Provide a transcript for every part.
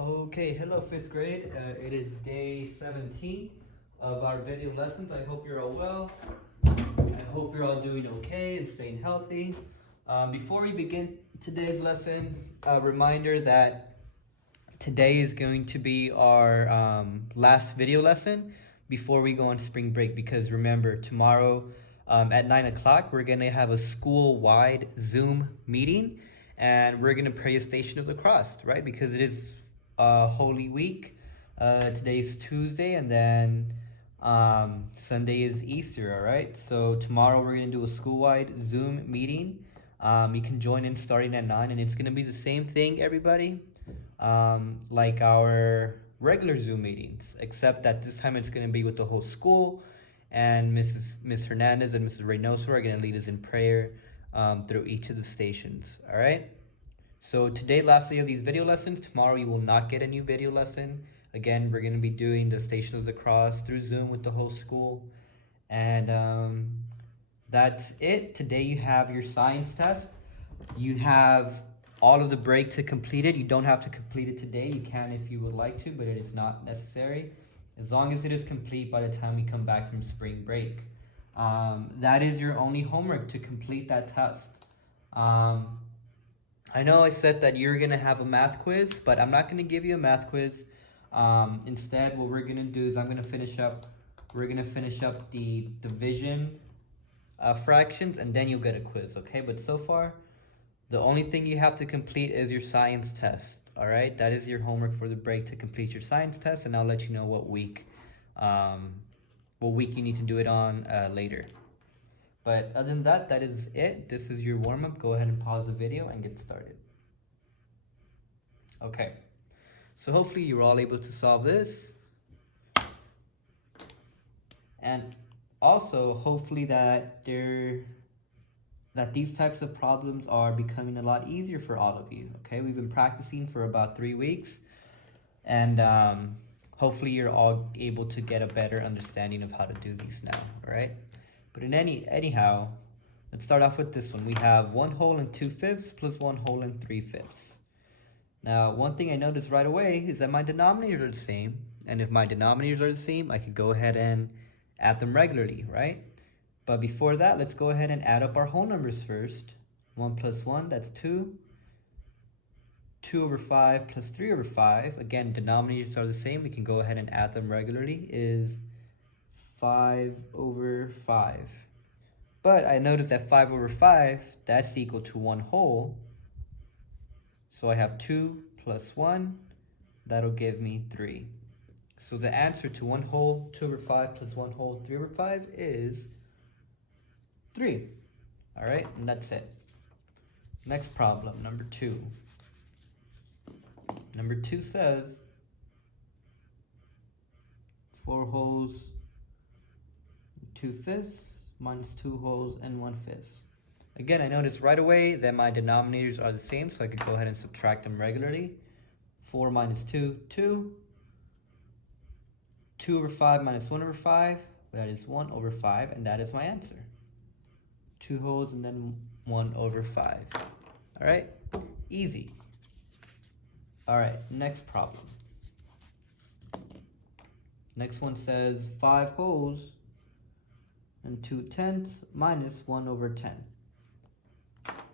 Okay, hello fifth grade. It is day 17 of our video lessons. I hope you're all well. I hope you're all doing okay and staying healthy. Before we begin today's lesson, a reminder that today is going to be our last video lesson before we go on spring break, because remember, tomorrow at 9 o'clock, we're going to have a school-wide Zoom meeting, and we're going to pray a Station of the Cross, right? Because it is Holy Week. Today's Tuesday, and then Sunday is Easter, all right? So tomorrow we're going to do a school-wide Zoom meeting. You can join in starting at 9, and it's going to be the same thing, everybody, like our regular Zoom meetings, except that this time it's going to be with the whole school, and Miss Hernandez and Mrs. Reynoso are going to lead us in prayer through each of the stations, all right? So today, last day of these video lessons. Tomorrow you will not get a new video lesson. Again, we're going to be doing the Station of the Cross through Zoom with the whole school. And that's it. Today you have your science test. You have all of the break to complete it. You don't have to complete it today. You can if you would like to, but it is not necessary, as long as it is complete by the time we come back from spring break. That is your only homework, to complete that test. I know I said that you're gonna have a math quiz, but I'm not gonna give you a math quiz. Instead, what we're gonna do is we're gonna finish up the division fractions, and then you'll get a quiz, okay? But so far, the only thing you have to complete is your science test, all right? That is your homework for the break, to complete your science test, and I'll let you know what week you need to do it on later. But other than that, that is it. This is your warm-up. Go ahead and pause the video and get started. Okay, so hopefully you're all able to solve this. And also, hopefully that these types of problems are becoming a lot easier for all of you, okay? We've been practicing for about 3 weeks, and hopefully you're all able to get a better understanding of how to do these now, all right? But anyhow, let's start off with this one. We have 1 whole and 2/5 plus 1 whole and 3/5. Now, one thing I noticed right away is that my denominators are the same. And if my denominators are the same, I could go ahead and add them regularly, right? But before that, let's go ahead and add up our whole numbers first. 1 plus 1, that's 2. 2 over 5 plus 3 over 5. Again, denominators are the same. We can go ahead and add them regularly. Is 5 over 5. But I noticed that 5 over 5, that's equal to 1 whole. So I have 2 plus 1. That'll give me 3. So the answer to 1 whole, 2 over 5 plus 1 whole, 3 over 5 is 3. All right, and that's it. Next problem, number 2. Number 2 says 4 wholes, 2/5 minus 2 wholes and 1/5. Again, I noticed right away that my denominators are the same, so I could go ahead and subtract them regularly. 4 minus 2, 2. 2 over 5 minus 1 over 5, that is 1 over 5, and that is my answer. 2 wholes and then 1 over 5. All right, easy. All right, next problem. Next one says 5 wholes and 2/10 minus 1 over 10.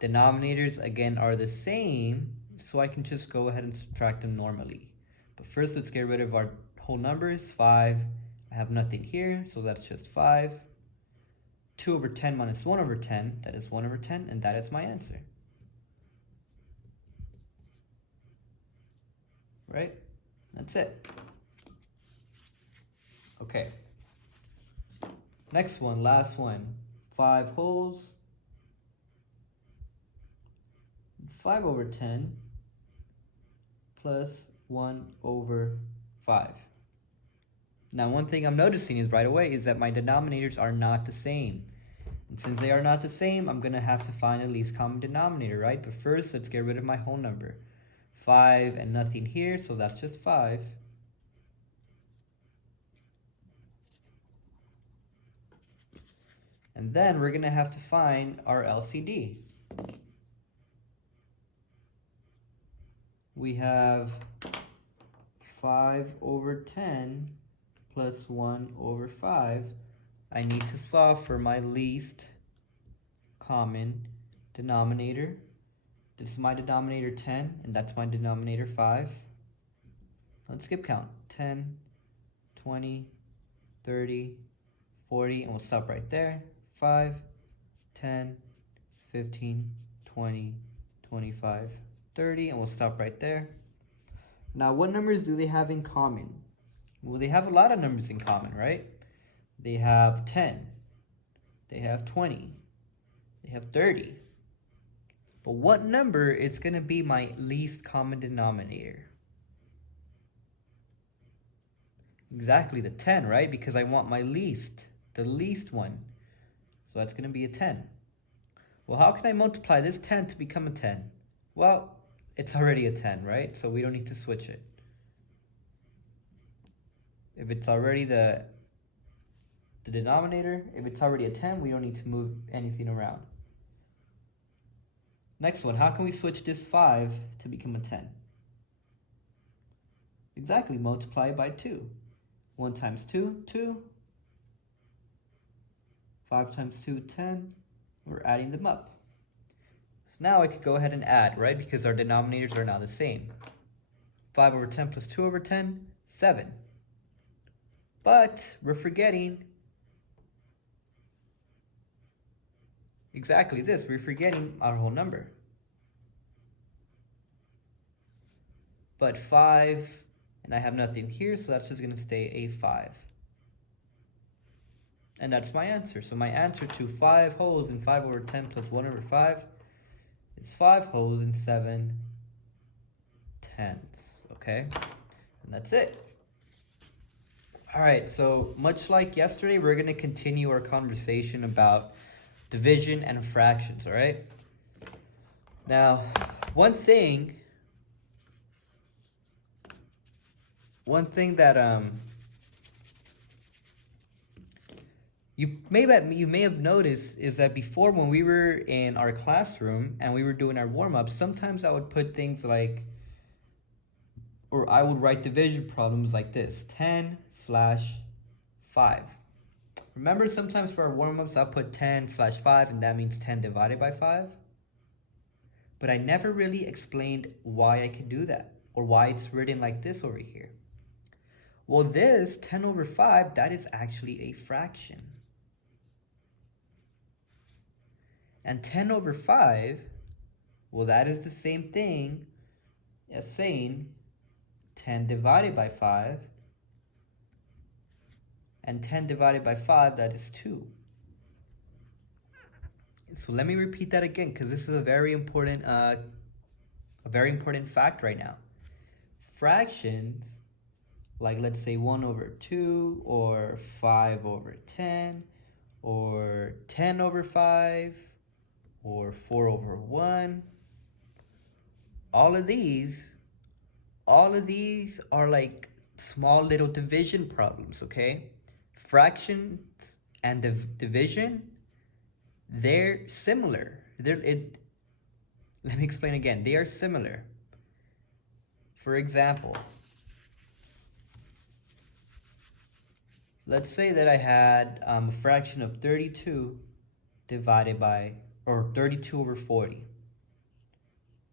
Denominators, again, are the same, so I can just go ahead and subtract them normally. But first, let's get rid of our whole numbers. 5, I have nothing here, so that's just 5. 2 over 10 minus 1 over 10, that is 1 over 10, and that is my answer. Right? That's it. Okay. Next one, last one. 5 wholes, 5 over 10 plus 1 over 5. Now, one thing I'm noticing is right away is that my denominators are not the same. And since they are not the same, I'm going to have to find the least common denominator, right? But first, let's get rid of my whole number. 5 and nothing here, so that's just 5. And then we're going to have to find our LCD. We have 5 over 10 plus 1 over 5. I need to solve for my least common denominator. This is my denominator 10, and that's my denominator 5. Let's skip count. 10, 20, 30, 40, and we'll stop right there. 5, 10, 15, 20, 25, 30, and we'll stop right there. Now, what numbers do they have in common? Well, they have a lot of numbers in common, right? They have 10, they have 20, they have 30. But what number is going to be my least common denominator? Exactly, the 10, right? Because I want my least, the least one. So that's going to be a 10. Well, how can I multiply this 10 to become a 10? Well, it's already a 10, right? So we don't need to switch it. If it's already the denominator, if it's already a 10, we don't need to move anything around. Next one, how can we switch this 5 to become a 10? Exactly, multiply it by 2. 1 times 2, 2. 5 times 2, 10. We're adding them up. So now I could go ahead and add, right? Because our denominators are now the same. 5 over 10 plus 2 over 10, 7. But we're forgetting exactly this. We're forgetting our whole number. But 5, and I have nothing here, so that's just going to stay a 5. And that's my answer. So my answer to 5 wholes and 5 over 10 plus 1 over 5 is 5 wholes and 7 tenths. Okay? And that's it. All right, so much like yesterday, we're going to continue our conversation about division and fractions, all right? Now, one thing that you may have noticed is that before, when we were in our classroom and we were doing our warm-ups, sometimes I would put things like, or I would write division problems like this, 10/5. Remember, sometimes for our warm-ups, I'll put 10/5, and that means 10 divided by 5. But I never really explained why I could do that, or why it's written like this over here. Well, this 10 over 5, that is actually a fraction. And 10 over 5, well, that is the same thing as saying 10 divided by 5. And 10 divided by 5, that is 2. So let me repeat that again, because this is a very important fact right now. Fractions, like let's say 1 over 2, or 5 over 10, or 10 over 5, or 4 over 1. All of these are like small little division problems, okay? Fractions and division, they're similar. Let me explain again. They are similar. For example, let's say that I had a fraction of 32 divided by, or 32 over 40.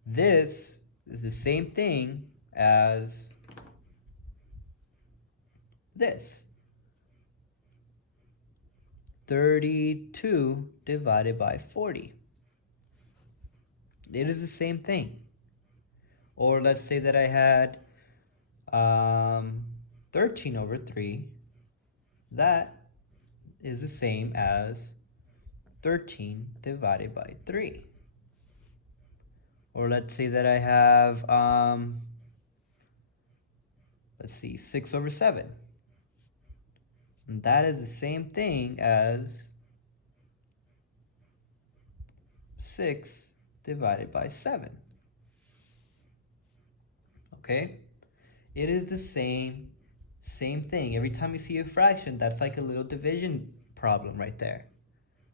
This is the same thing as this. 32 divided by 40. It is the same thing. Or let's say that I had 13 over 3. That is the same as 13 divided by 3. Or let's say that I have, 6 over 7. And that is the same thing as 6 divided by 7. Okay? It is the same thing. Every time you see a fraction, that's like a little division problem right there.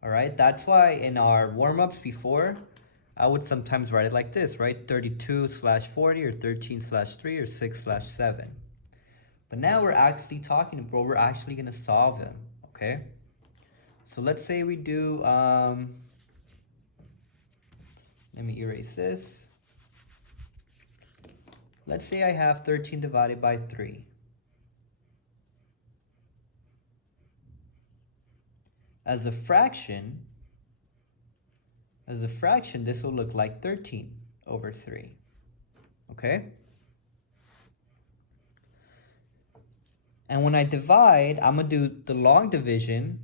All right? That's why in our warm-ups before, I would sometimes write it like this, right? 32/40, or 13/3, or 6/7. But now we're actually talking, bro, we're actually gonna solve them, okay? So let's say we do, let me erase this. Let's say I have 13 divided by 3. As a fraction, this will look like 13 over 3, okay? And when I divide, I'm gonna do the long division.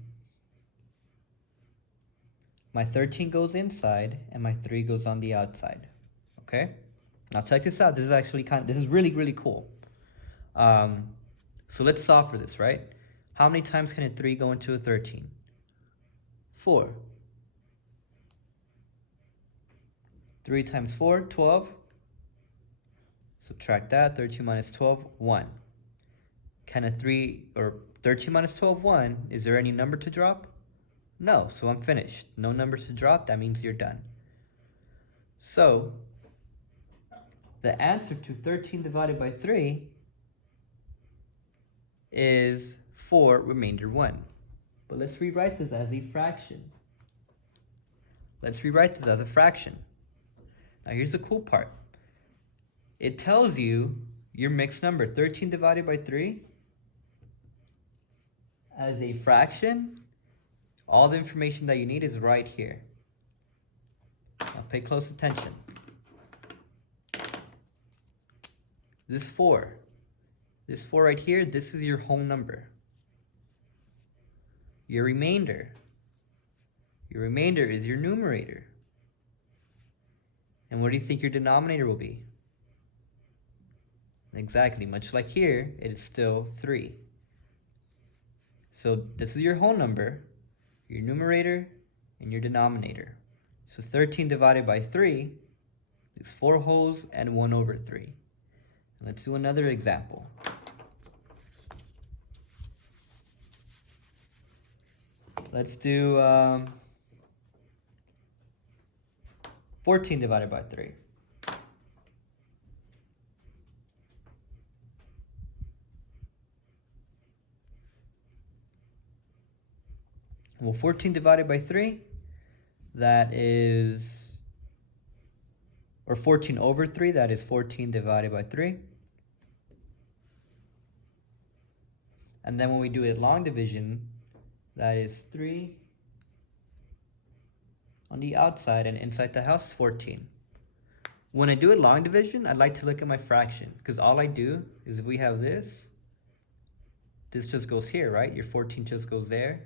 My 13 goes inside and my 3 goes on the outside, okay? Now check this out. This is actually this is really, really cool. So let's solve for this, right? How many times can a 3 go into a 13? 4. 3 times 4, 12. Subtract that, 13 minus 12, 1. Can a 13 minus 12, 1, is there any number to drop? No, so I'm finished. No number to drop, that means you're done. So, the answer to 13 divided by 3 is 4 remainder 1. But let's rewrite this as a fraction. Let's rewrite this as a fraction. Now here's the cool part. It tells you your mixed number, 13 divided by 3, as a fraction. All the information that you need is right here. Now pay close attention. This 4 right here, this is your whole number. Your remainder is your numerator. And what do you think your denominator will be? Exactly, much like here, it is still 3. So this is your whole number, your numerator, and your denominator. So 13 divided by 3 is 4 wholes and 1 over 3. Let's do another example. Let's do 14 divided by 3. Well, 14 divided by 3, that is, or 14 over 3, that is 14 divided by 3. And then when we do a long division, that is 3 on the outside, and inside the house, 14. When I do a long division, I like to look at my fraction, because all I do is if we have this just goes here, right? Your 14 just goes there,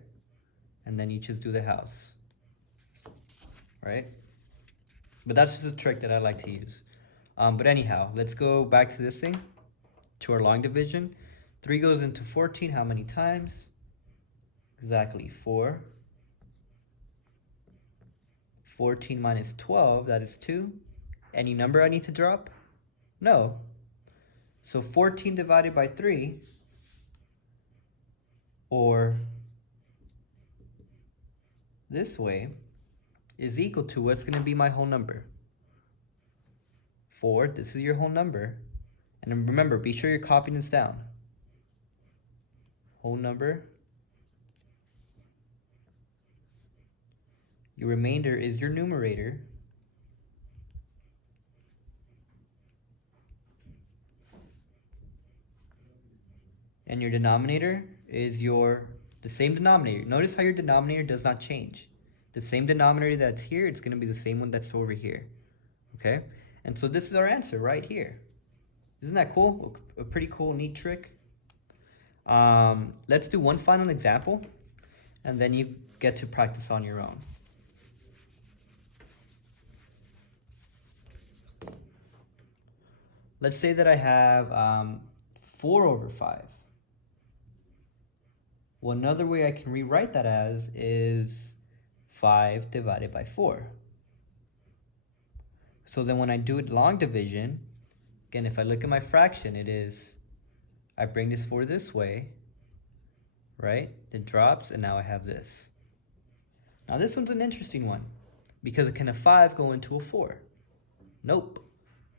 and then you just do the house, right? But that's just a trick that I like to use. But anyhow, let's go back to this thing, to our long division. 3 goes into 14 how many times? Exactly 4. 14 minus 12, that is 2. Any number I need to drop? No. So 14 divided by 3, or this way, is equal to what's going to be my whole number? 4, this is your whole number. And remember, be sure you're copying this down. Whole number. Your remainder is your numerator. And your denominator is the same denominator. Notice how your denominator does not change. The same denominator that's here, it's going to be the same one that's over here. Okay? And so this is our answer right here. Isn't that cool? A pretty cool, neat trick. Let's do one final example, and then you get to practice on your own. Let's say that I have 4 over 5. Well, another way I can rewrite that as is 5 divided by 4. So then when I do it long division, again, if I look at my fraction, it is, I bring this 4 this way, right? It drops, and now I have this. Now this one's an interesting one, because can a 5 go into a 4? Nope.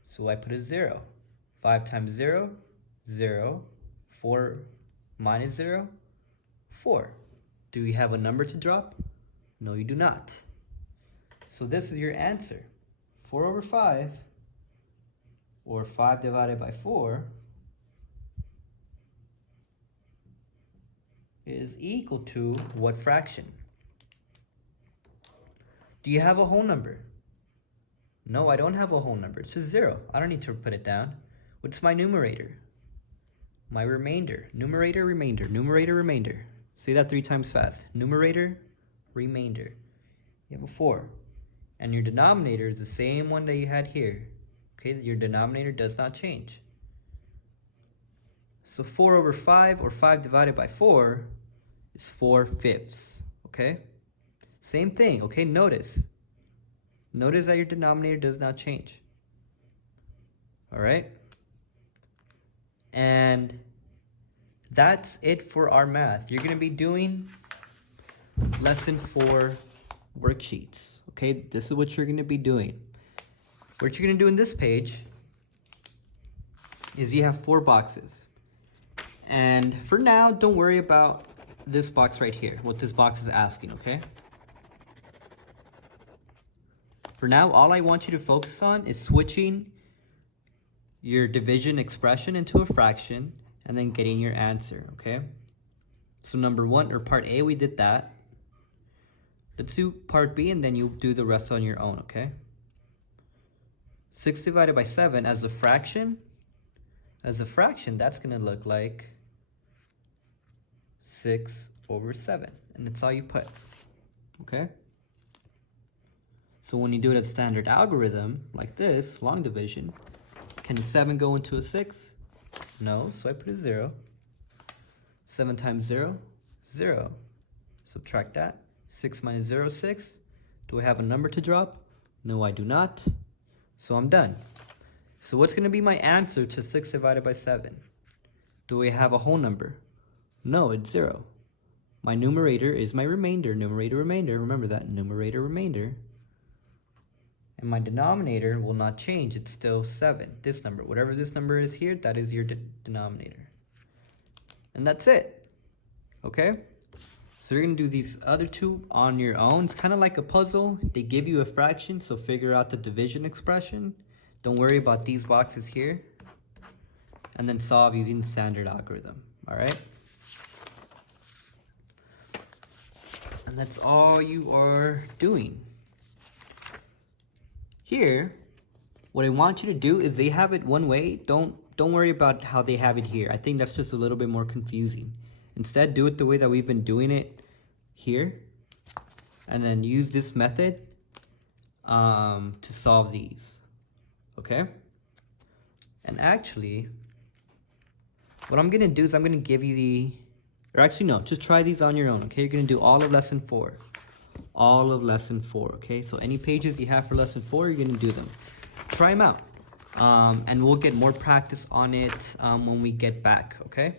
So I put a 0. 5 times 0, 0. 4 minus 0? 4. Do you have a number to drop? No, you do not. So this is your answer. 4 over 5, or 5 divided by 4, is equal to what fraction? Do you have a whole number? No, I don't have a whole number. It's just 0. I don't need to put it down. What's my numerator? My remainder. Numerator, remainder. Numerator, remainder. Say that 3 times fast. Numerator, remainder. You have a 4. And your denominator is the same one that you had here. Okay, your denominator does not change. So 4 over 5, or 5 divided by 4, is 4/5. Okay? Same thing, okay? Notice that your denominator does not change. All right? And that's it for our math. You're going to be doing lesson 4 worksheets. Okay? This is what you're going to be doing. What you're going to do in this page is you have 4 boxes. And for now, don't worry about this box right here, what this box is asking, okay? For now, all I want you to focus on is switching your division expression into a fraction and then getting your answer, okay? So number 1, or part A, we did that. Let's do part B, and then you do the rest on your own, okay? 6 divided by 7 as a fraction, that's gonna look like 6 over 7, and that's all you put, okay? So when you do it at standard algorithm, like this, long division, can 7 go into a 6? No, so I put a 0. 7 times 0, 0. Subtract that. 6 minus 0, 6. Do I have a number to drop? No, I do not. So I'm done. So what's going to be my answer to 6 divided by 7? Do we have a whole number? No, it's 0. My numerator is my remainder. Numerator, remainder. Remember that. Numerator, remainder. And my denominator will not change. It's still 7. This number. Whatever this number is here, that is your denominator. And that's it. Okay? So you're going to do these other 2 on your own. It's kind of like a puzzle. They give you a fraction, so figure out the division expression. Don't worry about these boxes here. And then solve using the standard algorithm. All right? And that's all you are doing. Here, what I want you to do is they have it one way. Don't worry about how they have it here. I think that's just a little bit more confusing. Instead, do it the way that we've been doing it here. And then use this method to solve these. Okay? And actually, what I'm going to do is I'm going to give you the... Or actually, no, just try these on your own, okay? You're going to do all of lesson 4. All of lesson 4, okay? So any pages you have for lesson 4, you're going to do them. Try them out. And we'll get more practice on it when we get back, okay?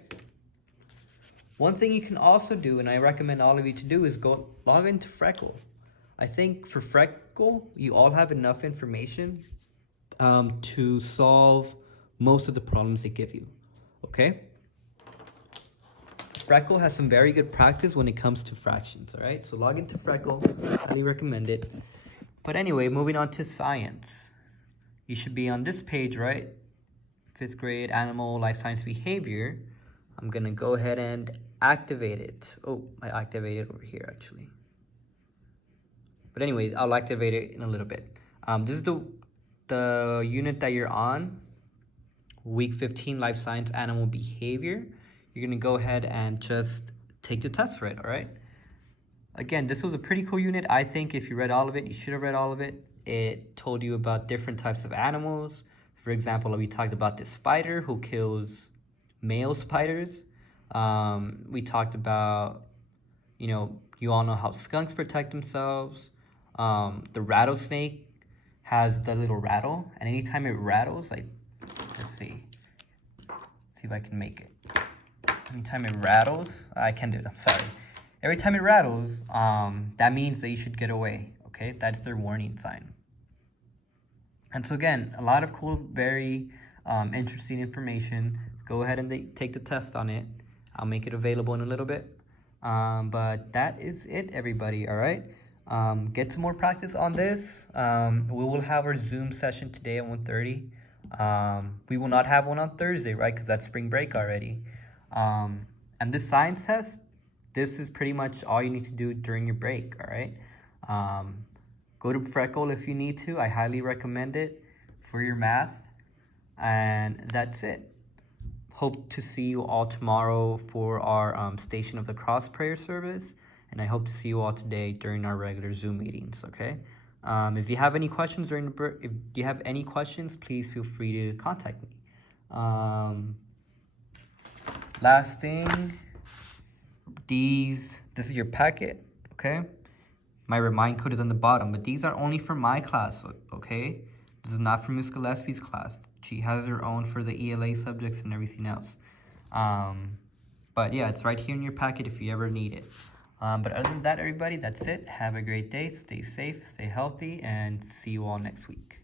One thing you can also do, and I recommend all of you to do, is go log into Freckle. I think for Freckle, you all have enough information to solve most of the problems they give you, okay? Freckle has some very good practice when it comes to fractions, all right? So log into Freckle, highly recommend it. But anyway, moving on to science. You should be on this page, right? 5th grade, animal, life science, behavior. I'm gonna go ahead and activate it. Oh, I activated it over here, actually. But anyway, I'll activate it in a little bit. This is the unit that you're on, week 15, life science, animal behavior. You're gonna go ahead and just take the test for it, all right? Again, this was a pretty cool unit. I think if you read all of it, you should have read all of it. It told you about different types of animals. For example, we talked about this spider who kills male spiders. We talked about, you all know how skunks protect themselves. The rattlesnake has the little rattle, and anytime it rattles, like, let's see if I can make it. Anytime it rattles, I can do it, I'm sorry. Every time it rattles, that means that you should get away, okay? That's their warning sign. And so again, a lot of cool, very interesting information. go ahead and take the test on it. I'll make it available in a little bit. But that is it, everybody, all right? Get some more practice on this. We will have our Zoom session today at 1:30. We will not have one on Thursday, right? Because that's spring break already. And this science test, this is pretty much all you need to do during your break, all right? Go to Freckle if you need to. I highly recommend it for your math. And that's it. Hope to see you all tomorrow for our Station of the Cross prayer service. And I hope to see you all today during our regular Zoom meetings, okay? If you have any questions if you have any questions, please feel free to contact me. Last thing, this is your packet, okay? My remind code is on the bottom, but these are only for my class, okay? This is not for Ms. Gillespie's class. She has her own for the ELA subjects and everything else. But yeah, it's right here in your packet if you ever need it. But other than that, everybody, that's it. Have a great day. Stay safe, stay healthy, and see you all next week.